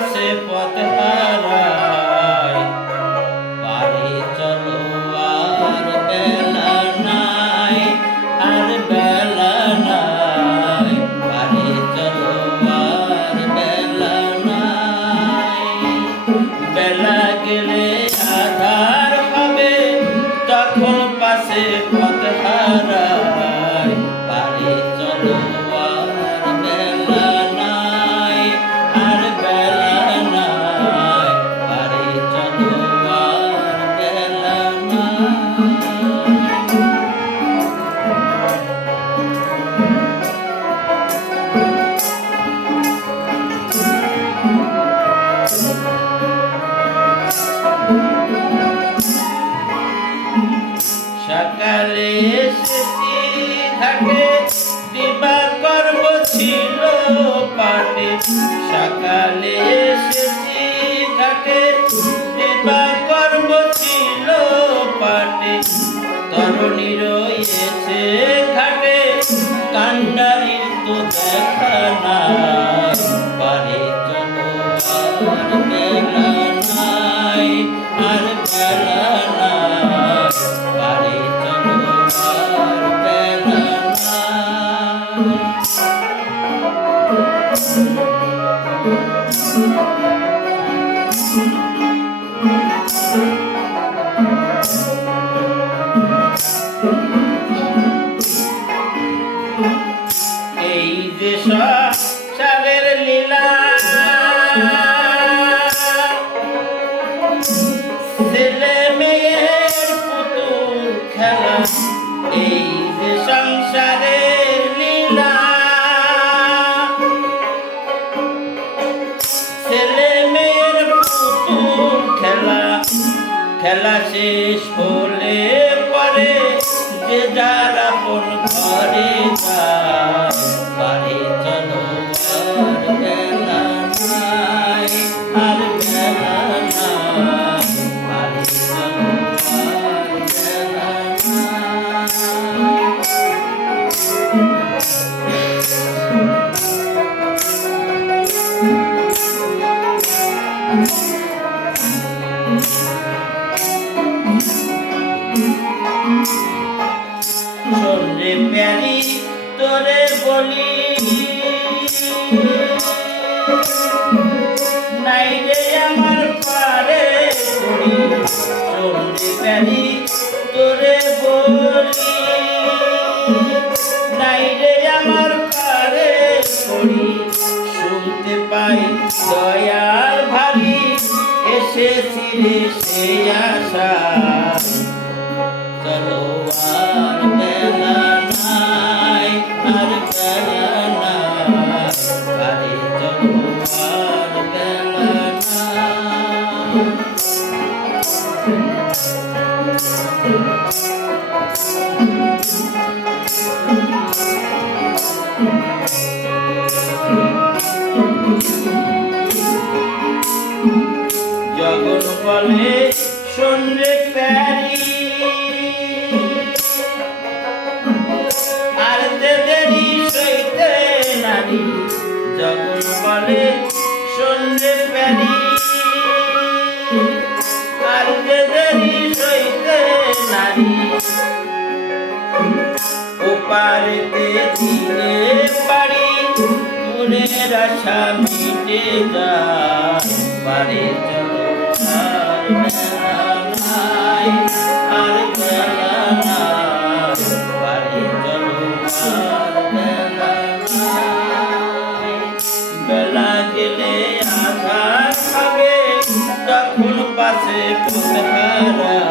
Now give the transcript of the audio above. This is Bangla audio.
পাশে পথ হারায়, বাড়ি চলো আর বেলা নাই, আর বেলা নাই, বাড়ি চলো আর বেলা নাই। বেলা গেলে আধার হবে, তখন পাশে পথ হারায়, বাড়ি চলো আর বেলা নাই, আর বেলা নাই, বাড়ি চলো আর বেলা নাই। সকালে এসেছি ঘাটে, দিবাকর্ম ছিল পাটে। সকালে এসেছি ঘাটে, দিবাকর্ম ছিল পাটে। তরুণী রয়েছে ঘাটে, কান্ডারির তো দেখা নাই, বাড়ি চলো আর বেলা নাই, আর বেলা নাই, বাড়ি চলো আর বেলা নাই। এই যে সংসারের লীলা, ছেলে মেয়ের পুতুল খেলা। এই যে সংসারের লীলা, ছেলে মেয়ের পুতুল খেলা। খেলা শেষ হলে পরে যে যার আপন ঘরে যায়, বাড়ি চলো আর বেলা নাই, আর বেলা নাই, বাড়ি চলো আর বেলা নাই। শোন রে প্যারি তোরে বলি, নাই রে আমার পারে করি। শোন রে প্যারি তোরে বলি, নাই রে আমার পারে করি। শুনতে পাই দয়ার ভারী, এসেছি রে সে আশা, চলো আর বেলা নাই, আর বেলা নাই, বাড়ি চলো আর বেলা নাই। জগন বলে শোন রে প্যারি, আর যে দেরি সইতে নারী। জগন বলে শোন রে প্যারি, আর যে দেরি সইতে নারী। ওপারেতে দিলে পারি, মনের আশা মিটে যায়, বাড়ি চলো আর বেলা নাই, আর বেলা নাই, বাড়ি চলো আর বেলা নাই। বেলা গেলে আধার হবে, তখন পাশে পথ হারায়,